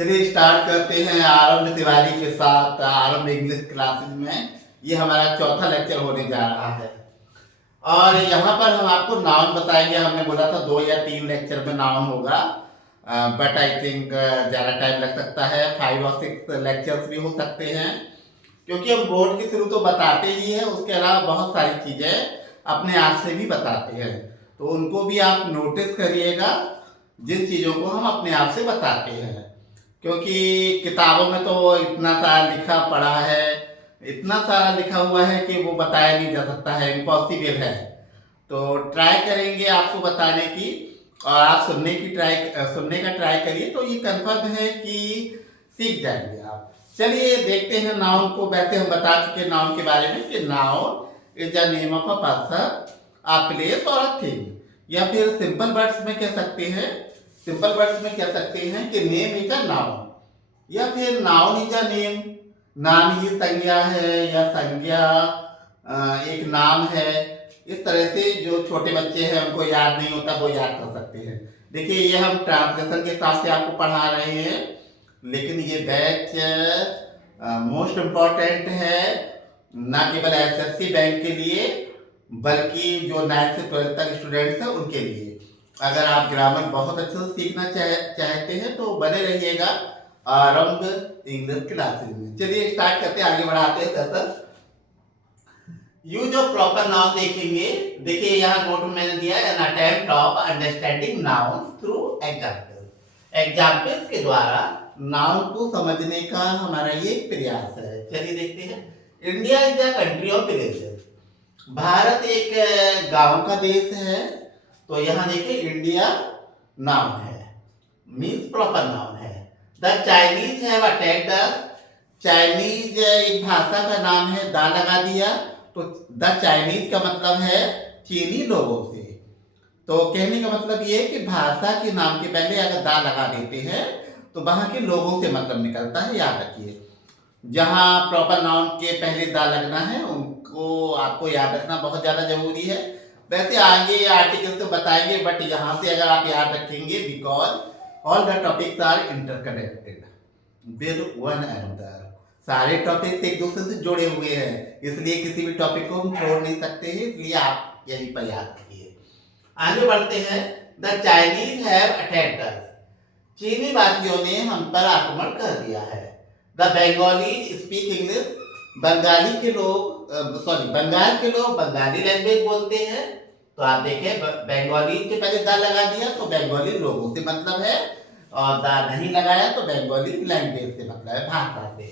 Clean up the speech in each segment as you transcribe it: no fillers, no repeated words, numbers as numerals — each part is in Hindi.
चलिए स्टार्ट करते हैं आरंभ तिवारी के साथ आरंभ इंग्लिश क्लासेस में। ये हमारा चौथा लेक्चर होने जा रहा है और यहाँ पर हम आपको नाउन बताएंगे। हमने बोला था 2 या 3 लेक्चर में नाउन होगा, बट आई थिंक ज़्यादा टाइम लग सकता है। 5 और 6 लेक्चर्स भी हो सकते हैं, क्योंकि हम बोर्ड के थ्रू तो बताते ही हैं, उसके अलावा बहुत सारी चीज़ें अपने आप से भी बताते हैं, तो उनको भी आप नोटिस करिएगा जिन चीज़ों को हम अपने आप से बताते हैं। क्योंकि किताबों में तो इतना सारा लिखा पड़ा है, इतना सारा लिखा हुआ है कि वो बताया नहीं जा सकता है, इम्पॉसिबल है। तो ट्राई करेंगे आपको बताने की, और आप सुनने का ट्राई करिए, तो ये कंफर्म है कि सीख जाएंगे आप। चलिए देखते हैं नाउन को। वैसे हम बता चुके नाउन के बारे में कि noun is the name of a person, a place और अ थिंग। या फिर सिंपल वर्ड्स में कह सकते हैं, सिंपल वर्ड्स में कह सकते हैं कि नेम इज अ नाउन, या फिर नाउन इज अ नेम। नाम ही संज्ञा है, या संज्ञा एक नाम है। इस तरह से जो छोटे बच्चे हैं उनको याद नहीं होता, वो याद कर सकते हैं। देखिए ये हम ट्रांसलेशन के हिसाब से आपको पढ़ा रहे हैं, लेकिन ये बैच मोस्ट इम्पॉर्टेंट है, ना केवल एसएससी बैंक के लिए, बल्कि जो 9 से 12 तक स्टूडेंट्स हैं उनके लिए। अगर आप ग्रामर बहुत अच्छे से सीखना चाहते हैं तो बने रहिएगा आरंभ इंग्लिश क्लासेस में। चलिए स्टार्ट करते हैं, आगे बढ़ाते हैं session. Use of proper noun देखेंगे। देखिए यहाँ नोट में मैंने दिया an attempt of understanding noun through examples. Examples के द्वारा नाउन को समझने का हमारा ये प्रयास है। चलिए देखते हैं। India is the country of villages. Bharat एक गांव का देश है। तो यहाँ देखिए इंडिया नाउन है, मीन्स प्रॉपर नाउन है। The Chinese have attacked us. Chinese एक भाषा का नाम है, दा लगा दिया, तो द चाइनीज का मतलब है चीनी लोगों से। तो कहने का मतलब ये है कि भाषा के नाम के पहले अगर दा लगा देते हैं तो वहाँ के लोगों से मतलब निकलता है, याद रखिए। जहाँ प्रॉपर नाउन के पहले दा लगना है उनको आपको याद रखना बहुत ज़्यादा जरूरी है। वैसे आगे आर्टिकल तो बताएंगे, बट यहाँ से अगर आप याद रखेंगे, because all the topics are interconnected with one another. सारे टॉपिक्स एक दूसरे से जुड़े हुए हैं, इसलिए किसी भी टॉपिक को हम छोड़ नहीं सकते हैं, इसलिए आप यहीं पर याद रखिए। आगे बढ़ते हैं। The Chinese have attacked us. चीनी वासियों ने हम पर आक्रमण कर दिया है। The Bengali speak English. Bengal के लोग बंगाली लैंग्वेज बोलते हैं। तो आप देखें बंगाली के पहले दा लगा दिया तो बंगाली लोगों से मतलब है, और दा नहीं लगाया तो बंगाली लैंग्वेज से मतलब है, भाषा से।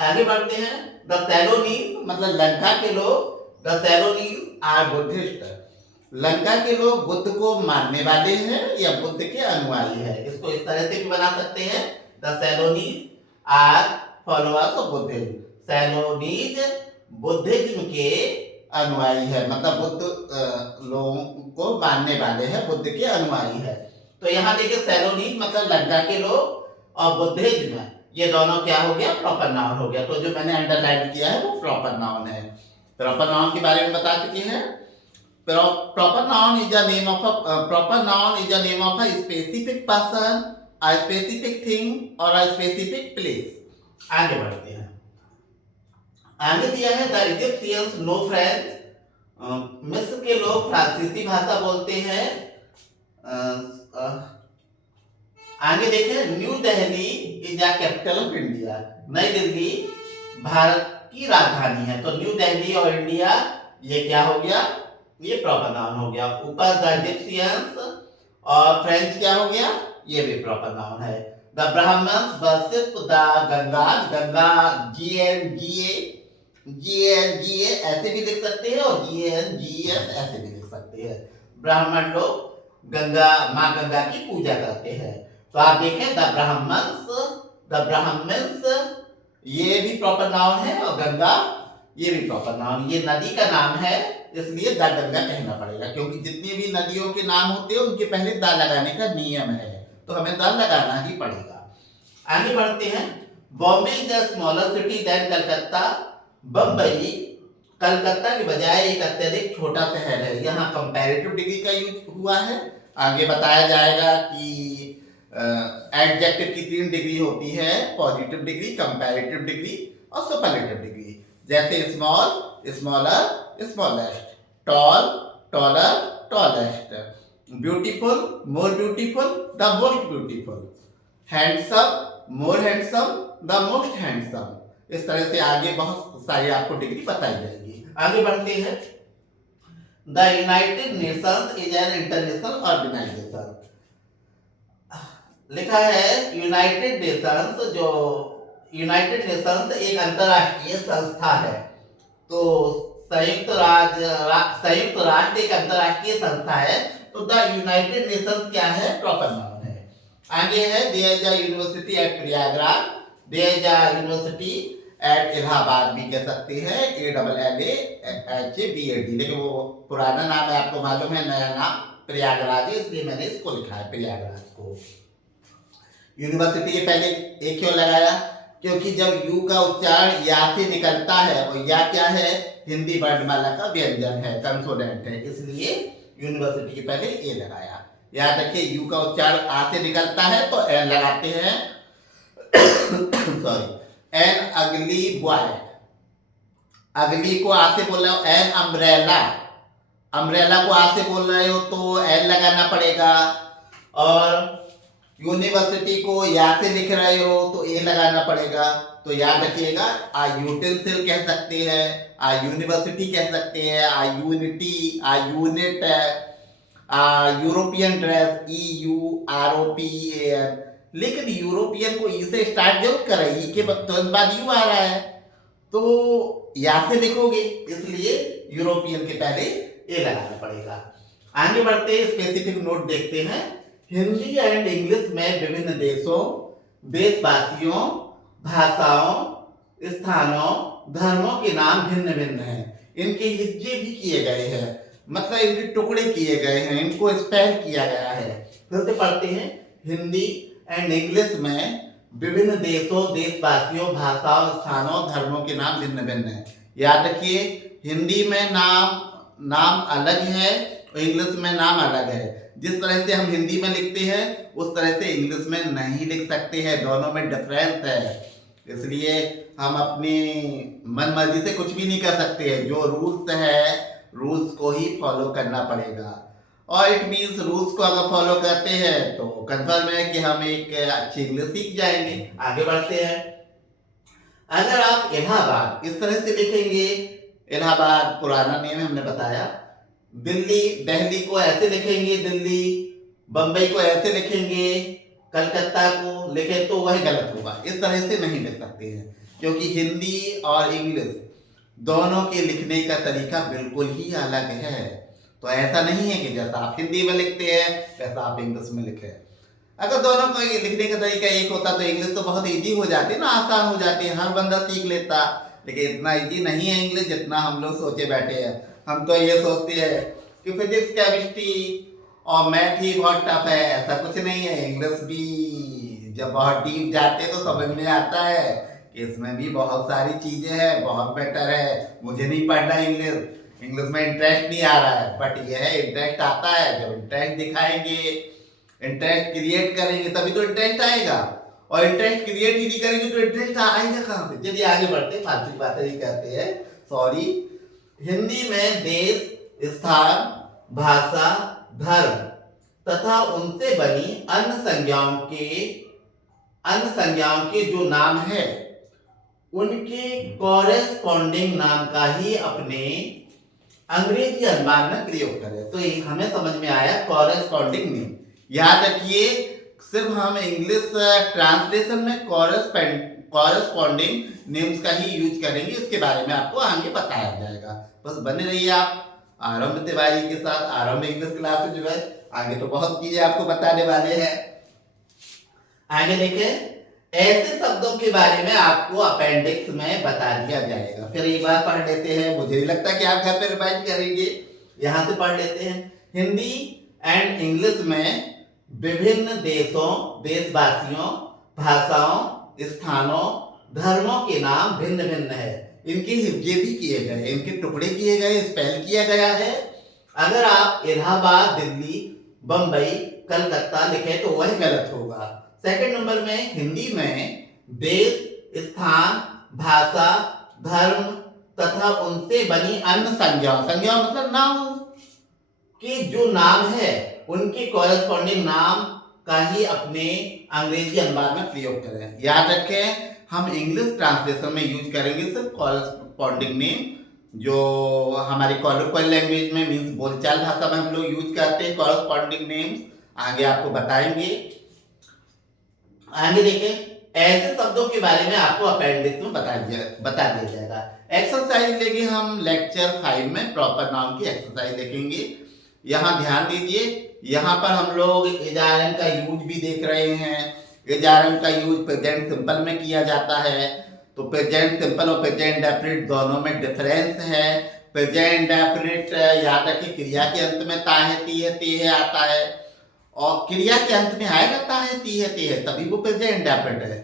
आगे बढ़ते हैं। द सैलोनीज मतलब लंका के लोग, the Ceylonese are Buddhist. Lanka के लोग बुद्ध को मानने वाले हैं या बुद्ध के अनुयायी हैं। इसको इस तरह से भी बना सकते हैं, the Ceylonese are followers of Buddhism. Ceylonese Buddhism के अनुयायी है, मतलब बुद्ध लोगों को मानने वाले हैं, बुद्ध के अनुयायी है। तो यहाँ देखिए सैलोनीज मतलब लंका के लोग और बुद्धिज्म, ये दोनों क्या हो गया, प्रॉपर नाउन हो गया। तो जो मैंने अंडरलाइन किया है वो प्रॉपर नाउन है। प्रॉपर नाउन के बारे में बता चुके हैं। Proper noun is the name of a specific person, a specific thing और अ स्पेसिफिक प्लेस। आगे बढ़ते हैं। आगे दिया है द इजिप्शियंस नो फ्रेंच। मिस्र के लोग फ्रांसीसी भाषा बोलते हैं। आगे देखें। New Delhi is the capital of India. नई दिल्ली भारत की राजधानी है। तो न्यू दिल्ली और इंडिया ये क्या हो गया, ये प्रॉपर नाउन हो गया। ऊपर द इजिप्शियंस और फ्रेंच क्या हो गया, ये भी प्रॉपर नाउन है। The Brahmins worship the Ganga. Ganga GNGA ऐसे भी लिख सकते हैं और GNGS ऐसे भी लिख सकते हैं। ब्राह्मण लोग माँ गंगा की पूजा करते हैं। तो आप देखें द ब्राह्मण्स ये भी प्रॉपर नाउन है, और गंगा ये भी प्रॉपर नाउन। ये नदी का नाम है, इसलिए द गंगा कहना पड़ेगा, क्योंकि जितनी भी नदियों के नाम होते हैं उनके पहले दा लगाने का नियम है, तो हमें दा लगाना ही पड़ेगा। आगे बढ़ते हैं। Bombay is a smaller city than Calcutta. Bombay Calcutta के बजाय एक अत्यधिक छोटा शहर है। यहाँ कंपैरेटिव डिग्री का यूज हुआ है। आगे बताया जाएगा कि एडजेक्टिव की 3 डिग्री होती है, पॉजिटिव डिग्री, कंपैरेटिव डिग्री और सुपरलेटिव डिग्री। जैसे small, smaller, smallest, tall, taller, tallest, beautiful, more beautiful, the most beautiful, handsome, more handsome, the most handsome. इस तरह से आगे बहुत सारी आपको डिग्री बताई जाएगी। आगे बढ़ते हैं। The united nations is an international organisation. लिखा है यूनाइटेड नेशंस, जो यूनाइटेड नेशंस एक अंतरराष्ट्रीय संस्था है। तो संयुक्त राष्ट्र एक अंतरराष्ट्रीय संस्था है। तो द यूनाइटेड नेशंस क्या है? प्रॉपर नाउन है। आगे है there is a university at Prayagraj, there is a university at Allahabad भी कह सकते हैं, ALLAHABAD, लेकिन वो पुराना नाम है, आपको मालूम है, नया नाम प्रयागराज है, इसलिए मैंने इसको लिखा है प्रयागराज को। यूनिवर्सिटी के पहले ए क्यों लगाया? क्योंकि जब यू का उच्चारण या से निकलता है, और या क्या है? हिंदी वर्णमाला का व्यंजन है, कंसोनेंट है, इसलिए यूनिवर्सिटी के पहले ए लगाया। याद रखिए, यू का उच्चारण आ से निकलता है तो एन लगाते हैं सॉरी, एन अगली बॉय, अगली को आ से बोल रहे हो, एन अम्ब्रेला, अम्ब्रेला को आ से बोल रहे हो तो एन लगाना पड़ेगा। और यूनिवर्सिटी को या से लिख रहे हो तो ए लगाना पड़ेगा। तो याद रखिएगा, आ यूटेंसिल कह सकते हैं, आ यूनिवर्सिटी कह सकते हैं, आ यूनिटी, आ यूनिट, आ यूरोपियन ड्रेस, EUROPEAN। लेकिन यूरोपियन को ई से स्टार्ट जरूर करें, ई के तुरंत बाद यू आ रहा है तो या से लिखोगे, इसलिए यूरोपियन के पहले ए लगाना पड़ेगा। आगे बढ़ते हैं, स्पेसिफिक नोट देखते हैं। हिंदी एंड इंग्लिश में विभिन्न देशों, देशवासियों, भाषाओं, स्थानों, धर्मों के नाम भिन्न भिन्न हैं। इनके हिज्जे भी किए गए हैं, मतलब इनके टुकड़े किए गए हैं, इनको स्पेल किया गया है। फिर से पढ़ते हैं। हिंदी एंड इंग्लिश में विभिन्न देशों, देशवासियों, भाषाओं, स्थानों, धर्मों के नाम भिन्न भिन्न हैं। याद रखिए, हिंदी में नाम अलग है और इंग्लिश में नाम अलग है। जिस तरह से हम हिंदी में लिखते हैं उस तरह से इंग्लिश में नहीं लिख सकते हैं, दोनों में डिफरेंस है। इसलिए हम अपनी मन मर्जी से कुछ भी नहीं कर सकते हैं, जो रूल्स है रूल्स को ही फॉलो करना पड़ेगा। और इट मीन्स रूल्स को अगर फॉलो करते हैं तो कंफर्म है कि हम एक अच्छी इंग्लिश सीख जाएंगे। आगे बढ़ते हैं। अगर आप इलाहाबाद इस तरह से लिखेंगे, इलाहाबाद पुराना नेम हमने बताया, दिल्ली को ऐसे लिखेंगे दिल्ली, बंबई को ऐसे लिखेंगे, कलकत्ता को लिखे तो वह गलत होगा। इस तरह से नहीं लिख सकते हैं, क्योंकि हिंदी और इंग्लिश दोनों के लिखने का तरीका बिल्कुल ही अलग है। तो ऐसा नहीं है कि जैसा आप हिंदी में लिखते हैं वैसा आप इंग्लिश में लिखें। अगर दोनों का लिखने का तरीका एक होता तो इंग्लिश तो बहुत ईजी हो जाती ना, आसान हो जाती है, हर बंदा सीख लेता। लेकिन इतना ईजी नहीं है इंग्लिश जितना हम लोग सोचे बैठे हैं। हम तो ये सोचते हैं कि फिजिक्स, केमिस्ट्री और मैथ ही बहुत टफ है, ऐसा कुछ नहीं है। इंग्लिश भी जब बहुत डीप जाते हैं तो समझ में आता है कि इसमें भी बहुत सारी चीजें हैं, बहुत बेटर है। मुझे नहीं पढ़ना इंग्लिश में इंटरेस्ट नहीं आ रहा है, बट यह है इंटरेस्ट आता है। जब इंटरेस्ट दिखाएंगे, इंटरेस्ट क्रिएट करेंगे तभी तो इंटरेस्ट आएगा, और इंटरेस्ट क्रिएट ही नहीं करेंगे तो इंटरेस्ट आएगा कहाँ से? चलिए आगे बढ़ते, फालतू बातें नहीं करते हैं, सॉरी। हिंदी में देश, स्थान, भाषा, धर्म तथा उनसे बनी अन्य संज्ञाओं के जो नाम है उनके कॉरेस्पॉन्डिंग नाम का ही अपने अंग्रेजी अनुमान में प्रयोग करें। तो ये हमें समझ में आया, कॉरेस्पॉन्डिंग नेम। याद रखिए, सिर्फ हम इंग्लिश ट्रांसलेशन में कॉरेस्पॉन्डिंग नेम्स का ही यूज करेंगे, इसके बारे में आपको आगे बताया जाएगा। बस बने रहिए आप आरंभ तिवारी के साथ। आरंभ इंग्लिश क्लासेज जो है, आगे तो बहुत चीजें आपको बताने वाले हैं। आगे देखें, ऐसे शब्दों के बारे में आपको अपेंडिक्स में बता दिया जाएगा। फिर एक बार पढ़ लेते हैं, मुझे नहीं लगता कि आप घर पे रिवाइज करेंगे, यहां से पढ़ लेते हैं। हिंदी एंड इंग्लिश में विभिन्न देशों, देशवासियों, भाषाओं, स्थानों, धर्मों के नाम भिन्न भिन्न है। इनके हिज्जे भी किए गए, इनके टुकड़े किए गए, स्पेल किया गया है। अगर आप इलाहाबाद, दिल्ली, बंबई, कलकत्ता लिखे तो वह गलत होगा। सेकंड नंबर में हिंदी में देश, स्थान, भाषा, धर्म तथा उनसे बनी अन्य संज्ञाओं, संज्ञा मतलब नाम के जो नाम है उनके कॉरेस्पॉन्डिंग नाम का ही अपने अंग्रेजी अनुवाद में प्रयोग करें। याद रखें, हम इंग्लिश ट्रांसलेशन में यूज करेंगे सिर्फ कॉरेस्पॉन्डिंग नेम, जो हमारी कॉलोquial लैंग्वेज में मीन्स बोलचाल भाषा में हम लोग यूज करते हैं कॉरेस्पॉन्डिंग नेम्स, आगे आपको बताएंगे। आगे देखिए, ऐसे शब्दों के बारे में आपको अपेंडिक्स में बता दिया जाएगा। एक्सरसाइज लेंगे हम लेक्चर 5 में, प्रॉपर नाउन की एक्सरसाइज देखेंगे। यहाँ ध्यान दीजिए, यहाँ पर हम लोग एजआरएम का यूज भी देख रहे हैं। एजआरएम का यूज प्रेजेंट सिंपल में किया जाता है, तो प्रेजेंट सिंपल और प्रेजेंट डेफिनिट दोनों में डिफरेंस है। प्रेजेंट डेफिनिट याद रखिए क्रिया के अंत में ता है, ती है, ते है आता है, और क्रिया के अंत में आएगा ता है, ती है, ते है, तभी वो प्रेजेंट डेफिनिट है।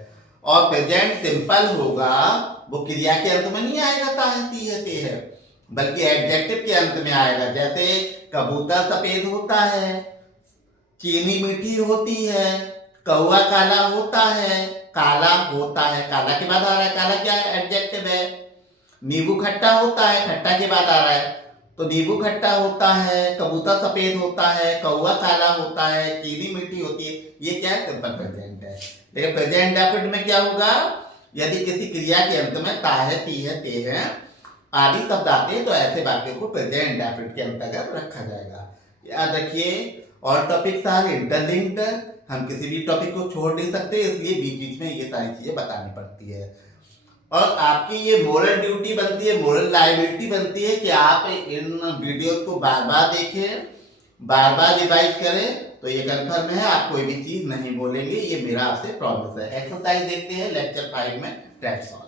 और प्रेजेंट सिंपल होगा वो क्रिया के अंत में नहीं आएगा ता है, ती है, ते है, बल्कि एडजेक्टिव के अंत में आएगा। जैसे कबूतर सफेद होता है, चीनी मीठी होती है, कौवा काला होता है, काला होता है, काला के बाद आ रहा है, काला क्या है, एडजेक्टिव है। नींबू खट्टा होता है, खट्टा के बाद आ रहा है, तो नींबू खट्टा होता है, कबूतर सफेद होता है, कौवा काला होता है, चीनी मीठी होती है, ये क्या है, सिंपल प्रेजेंट है। लेकिन प्रेजेंट डेफिनिट में क्या होगा, यदि किसी क्रिया के अंत में ता है, ती है, ते है आदि शब्द आते हैं तो ऐसे वाक्यों को प्रेजेंट डेफिनिट के अंतर्गत रखा जाएगा। याद रखिए, और टॉपिक्स आर इंटरलिंक्ड, हम किसी भी टॉपिक को छोड़ नहीं सकते, इसलिए बीच बीच में ये सारी चीजें बतानी पड़ती है। और आपकी ये मोरल ड्यूटी बनती है, मोरल लायबिलिटी बनती है कि आप इन वीडियोस को बार बार देखें, बार बार रिवाइज करें, तो ये कंफर्म है आप कोई भी चीज नहीं बोलेंगे, ये मेरा आपसे प्रॉमिस है। एक्सरसाइज देखते हैं लेक्चर 5 में, दैट्स ऑल।